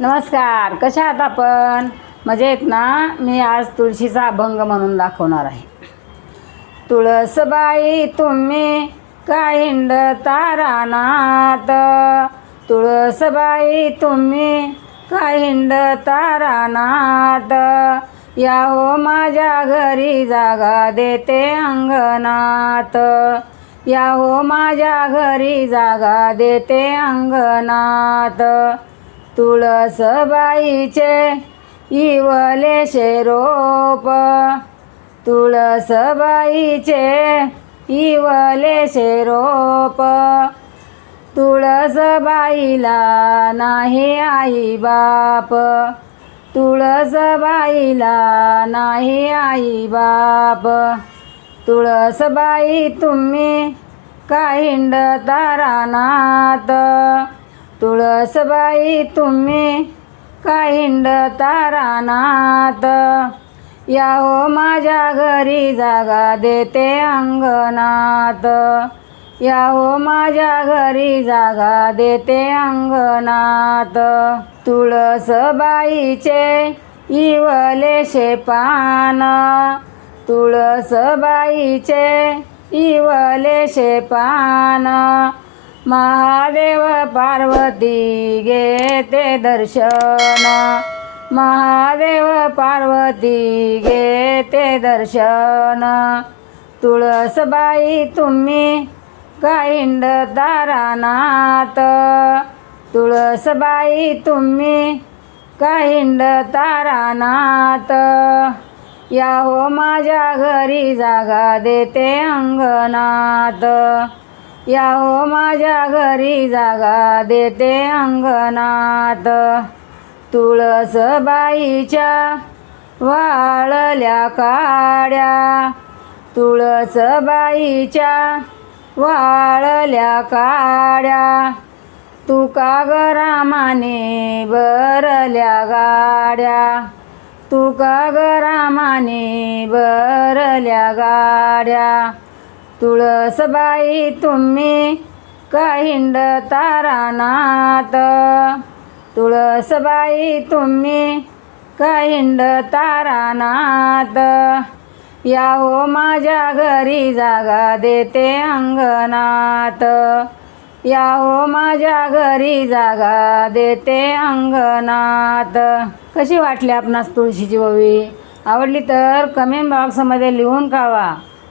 नमस्कार कशा आहात आपण? मजेत ना? मी आज तुळशीचा अभंग म्हणून दाखवणार आहे. तुळसबाई तुम्ही काय हिंडता रानात तुळसबाई तुम्ही काय हिंडता रानात या हो माझ्या घरी जागा देते अंगणात. या हो माझ्या घरी जागा देते अंगणात. तुळसबाईचे इवले शेरोप तुळसबाईचे इवले शेरोप तुळसबाईला नाही आई बाप. तुळसबाईला नाही आई बाप. तुळसबाई तुम्ही काहिंड हिंडता तुळसबाई तुम्ही काहिंड तारानात या हो माझ्या घरी जागा देते अंगणात या हो माझ्या घरी जागा देते अंगणात तुळसबाईचे इवलेशे पान तुळसबाईचे इवलेशे पान महादेव पार्वती घेते दर्शन. महादेव पार्वती घेते दर्शन. तुळसबाई तुम्ही काहिंड हिंडता तुळसबाई तुम्ही काहिंड हिंडता या हो माझ्या घरी जागा देते अंगणात. या हो माझ्या घरी जागा देते अंगणात. तुळसबाईच्या वाळल्या काड्या. तुळसबाईच्या वाळल्या काड्या. तुका गरामाने बरल्या गाड्या. तुका गरामाने बरल्या गाड्या. तुळसबाई तुम्ही काहिंड हिंडता तुळसबाई तुम्ही काहिंड हिंडता या हो माझ्या घरी जागा देते अंगणात. या हो माझ्या घरी जागा देते अंगणात. कशी वाटली आपणास तुळशीची ओवी आवडली तर कमेंट बॉक्समध्ये लिहून कळवा